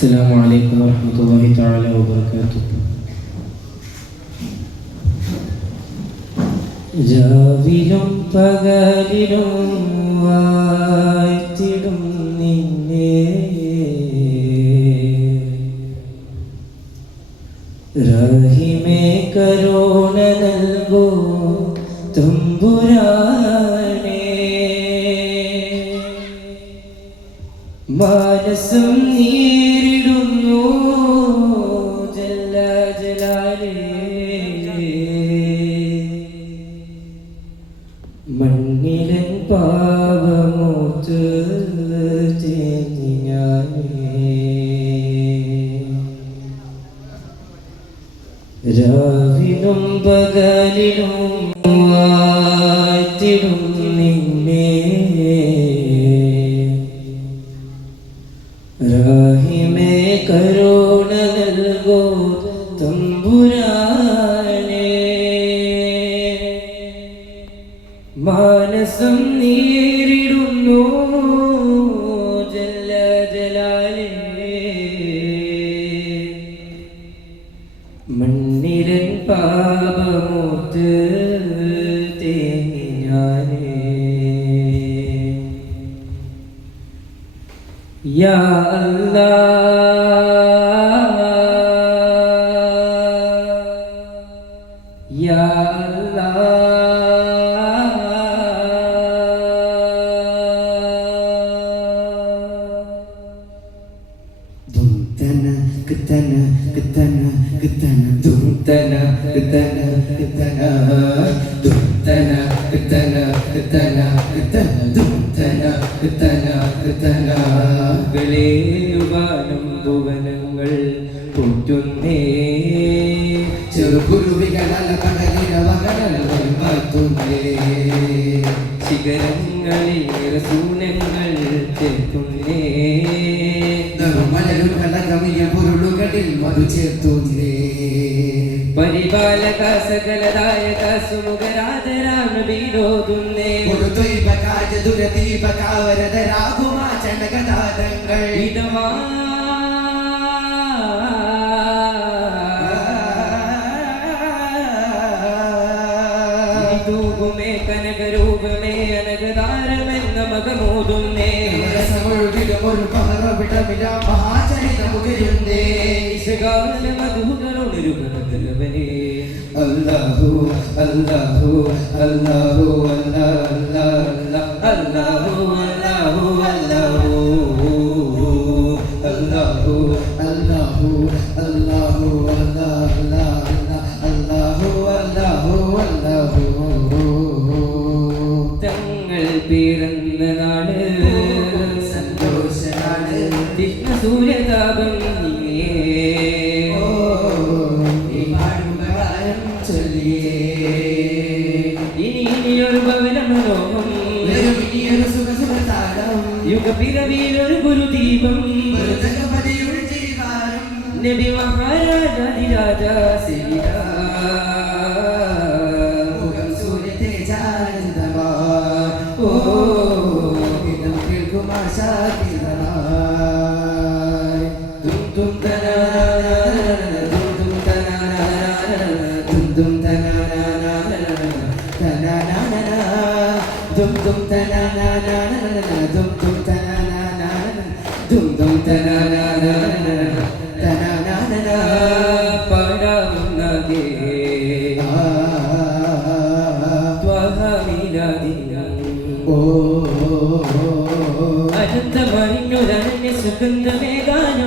السلام عليكم ورحمة الله تعالى وبركاته. രാവിലും പകലിലും വാഴ്ത്തിടും നിന്നെ, റഹീമേ കരുണ നൽകൂ തമ്പുരാനേ, മനസ്സും നീരിടുന്നു ജല്ല ജലാലേ, മണ്ണിലൻ പാപമോത്ത് തേങ്ങി ഞാനേ, രാവിലും പകലിലും വാഴ്ത്തിടും നിന്നെ, റഹീമേ കരുണ നൽകൂ തമ്പുരാനേ, മനസ്സും നീരിടുന്നു ജല്ല ജലാലേ, മണ്ണിരൻ പാപമോത്ത് തേങ്ങി ഞാനേ, യാ അല്ലാഹ് യാ ഭുവനങ്ങൾ കൂറ്റുന്നേ, ശിഖരങ്ങളിൽ റസൂലങ്ങൾ ചേർക്കുന്നേ, പരിപാലക സകലദായക സുമുഖരാധരാം നബിയോതുന്നേ, തൂകുമേ കനകരൂപമേ അനഗതാരമെന്ന മകമോതുന്നേ, മധുകരുണരുകവനെ അല്ലാഹു അല്ലാഹു അല്ലാഹു അല്ലാഹു അല്ലാഹു അല്ലാഹു അല്ലാഹു അല്ലാഹു അല്ലാഹു അല്ലാഹു അല്ലാഹു അല്ലാഹു. തങ്ങൾ പിറന്ന നാട് സന്തോഷനാട്, കൃഷ്ണ സൂര്യതാപം ഇനിയൊരു ഭവനമനോഹം, യുഗപിറവിയിലൊരു ഗുരുദീപം, നബി മഹാരാജാതിരാജ അനന്തമറിഞ്ഞൊരനന്യ സുഗന്ധമേകാന,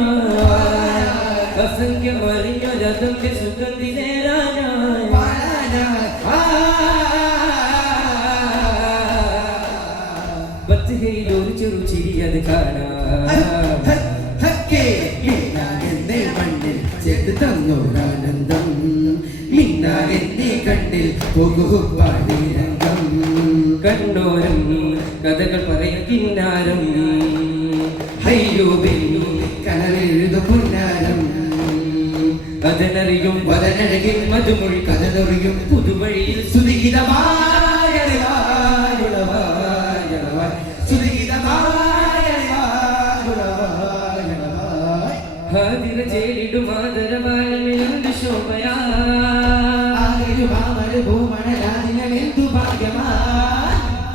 അസംഖ്യമറിഞ്ഞൊരതന്റെ സുഗന്ധി നേരാന, ബത്തുകയിലൊരു ചെറു ചിരി അത് കാണാൻ, മണ്ണിൽ ചേർത്ത് തന്നോരാനന്ദം, മിന്നാരെന്നെ കണ്ണിൽ പോകുപാടി രംഗം, കണ്ണോരം കഥകൾ പറയും കിന്നാരം, ഹയ്യോബിൻ കനലെഴുതു പുന്നാരം, കഥനറിയും വദനഴകിൽ മധുമൊഴി കഥനറിയും പുതുവഴിയിൽ സുനിഹിതമായ സുനിഹിതമായ ഹാദിര ചേലിടും ആദരവാലമിലുണ്ട് ശോഭയാ ഭൂമണരാദിനമെന്തു ഭാഗ്യമാ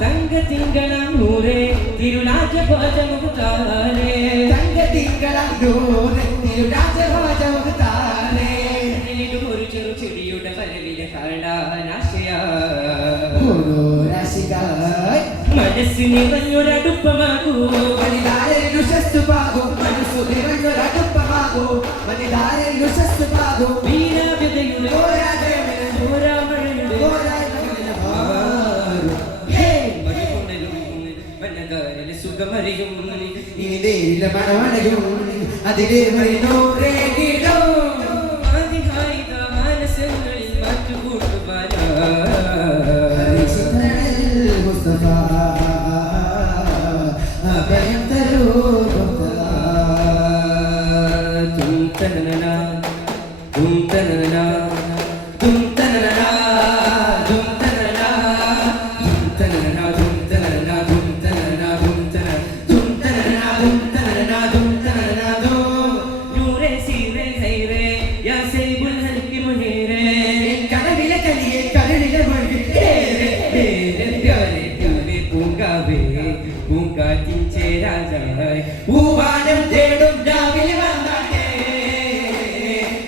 തങ്ക തിങ്കളാം നൂറേ തിരുരാജഭോജമുഖത്താലേ തങ്ക തിങ്കളാം നൂറേ തിരുരാജഭോജമുഖത്താലേ ഒരു ചെറു ചെടിയുടെ വരവിനെ കാണാനാശയാ മനസ്സ് നിറഞ്ഞൊരടുപ്പമാകൂ മനിതാരൊരു ശസ്തുപാകൂ മനസ്സു നിറഞ്ഞൊരടുപ്പമാകൂ മനിതാരൊരു ശസ്തുപാകൂ വീരാഭ്യതയുടെ സുഖമറിയും ഇതേല മണമണയും അതിലെ മാനസങ്ങളിൽ മാറ്റുകൂട്ടുവാനാ മുസ്തഫ അഭയം തരൂ തും തനന തും തനന തും തനന തും തനന തും തനന തും തനന തും തനന തും തനന തും തനന തും തനന ദോ നൂറേ സീറേ ഖൈറേ യാ സൈബുൽ ഹൽക്കി മുനീറേ കടലിലെ കലിയെ കടലിലെ മൊഴി തേരെ തേരെ പ്യാരെ പ്യാരെ പൂങ്കാവേ പൂങ്കാറ്റിൻ ചേരാജായ് പൂവാനം തേടും രാവിലെ വന്നാട്ടേ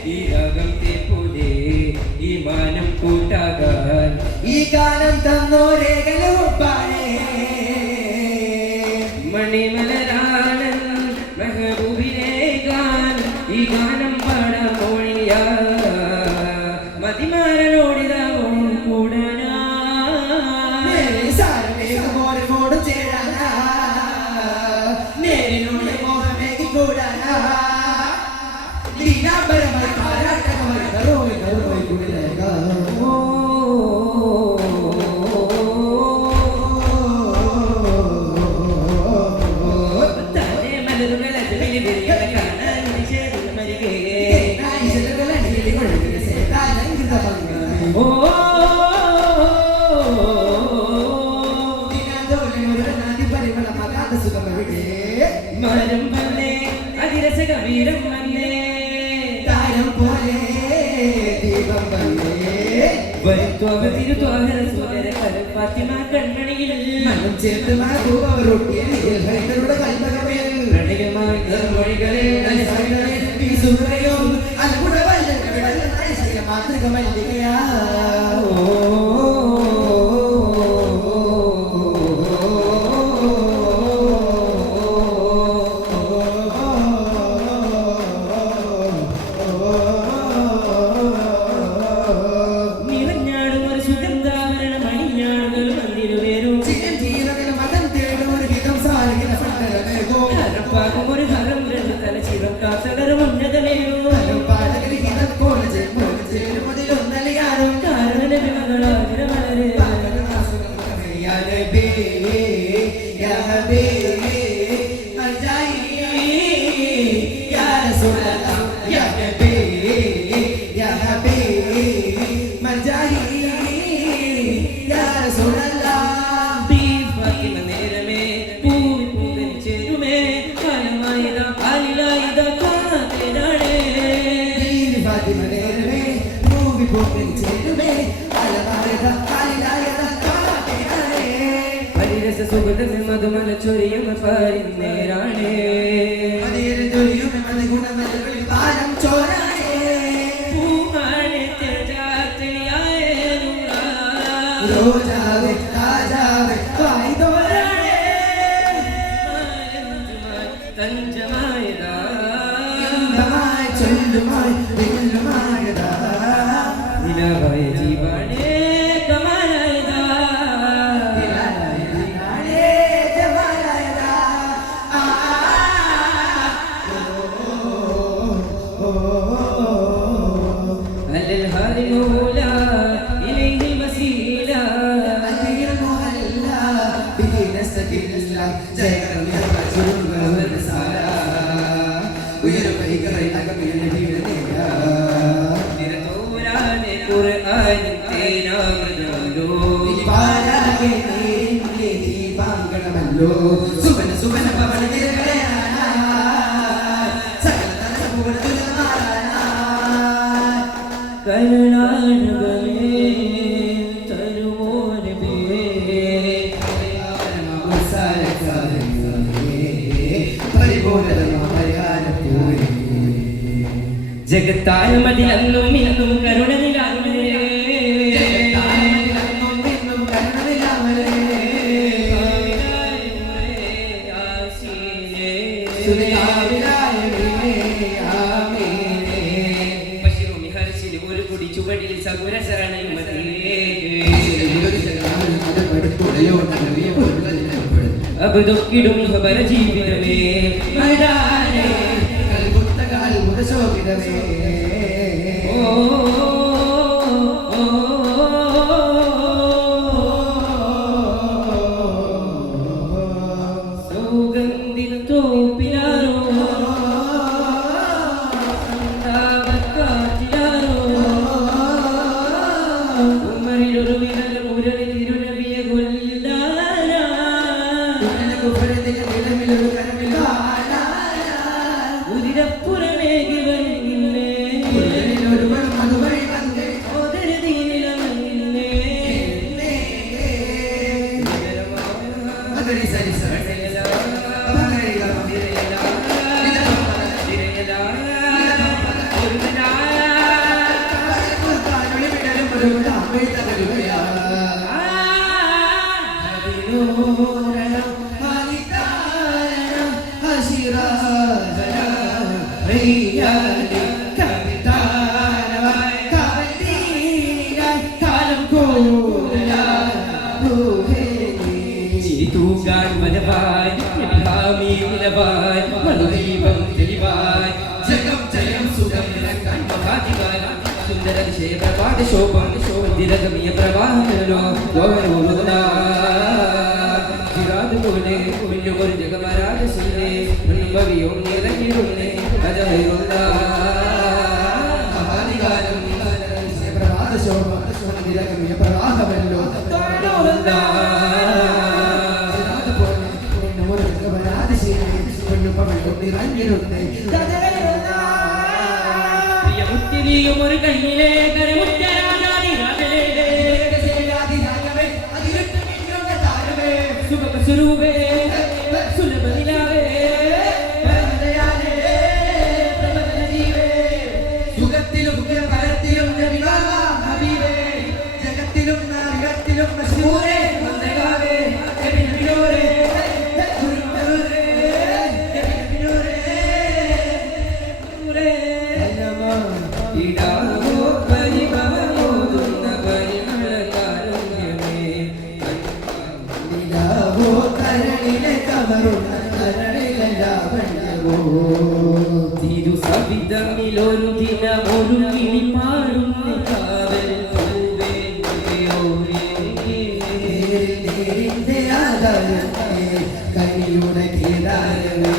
ഈ രാഗം തേപ്പൂലേ ഈ മാനം കൂട്ടാകാൻ ഈ ഗാനം തന്നോരേകലവുപ്പാണേ മണിമലരാണൻ മെഹബൂബിനേകാൻ ഈ ഗാനം പാടാൻ മോണിയാ മതിമാരനോടിതാ കൂടാനാ സാരമേകോട് ചേരാനാ നേരിനുള്ളിൽ മോഹമേകി കൂടാനാ ദീനാപരമായി പാരാട്ടകമായി കരോയി കരോയി കുടിലേക മരം വന്നേ അതിരസകവീരം വന്നേ താരം പോലെ ദീപം വന്നേ വരുത്തോക തിരുത്തോഹര സൂര്യര ഫാത്തിമ കൺമണിയിൽ മനം ചേർത്ത് മാറുടെ കൽപ്പകമേൽ പ്രണയമായി മൊഴികളെ സുഹൃയും അൽഗുണ മാതൃക മല്ലികയാ മധുമല ചൊരിയും നേരാണേ പൂമാണെ തഞ്ചമായതാ നിലവായ ജീവാണേ കമാലായതാ സുബന സുബന പവന കരുണാനവമേ തരുമോ നബിയേ ജഗത്താനും അതിലന്നും ഇന്നും കരുണ നിലാവേ ഒരു കുടി ചുവടിൽ സകുര അബുദുക്കിടും ഖബര ജീവിതമേ മൈദാനേ കൽബുത്തകാൽ മുദശോഭിതമേ സൗഗന്ധിക തോപ്പിലാരോ സന്താപക്കാറ്റിലാരോ ഉമറിലൊരു വിരൽ മുരളി തിരുനബിയെ കൊല്ലാനാ ഉദിരപ്പുറമേകി വരുന്നേ തൂകാൻ വനവായി ഹാമീലവായി മനുദീപം തെളിവായി ജഗം ജയം സുഖം നിലക്കാൻ മഹാദിവായി സുന്ദര ദിശയ പ്രഭാത ശോഭം ശോഭിരഗമിയ പ്രവാഹനോ ഗോരൂരുദാ ജിറാദ് പോലെ കുഞ്ഞുമൊരു ജഗമരാജശീലേ മുൻപവിയും നിറഞ്ഞിരുന്നേ അജഹരുല്ലാ മഹാദികാരം പ്രഭാത ശോഭം ശോഭിരഗമിയ പ്രവാഹനോ ഗോരൂരുദാ ഒരു കണ്ണിലെ സുഖസ്വരൂപേ സുലഭനിലാവേ സുഖത്തിലും പരത്തിലും ജഗത്തിലും നാഗത്തിലും തിരു സവിധമിലൊരു ദിനമൊരു കിളി പാടുന്ന കാവൽ കനിയുടെ കേദാരമേ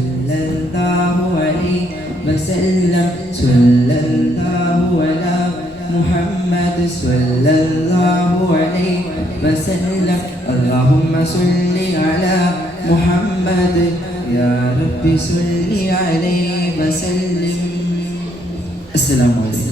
സല്ലല്ലാഹു അലൈഹി വസല്ലം സല്ലല്ലാഹു അലാ മുഹമ്മദ് സല്ലല്ലാഹു അലൈഹി വസല്ലം അല്ലാഹുമ്മ സല്ലി അലാ മുഹമ്മദ് യാ റബ്ബി സല്ലി അലൈഹി വസല്ലം. അസ്സലാമു അലൈക്കും.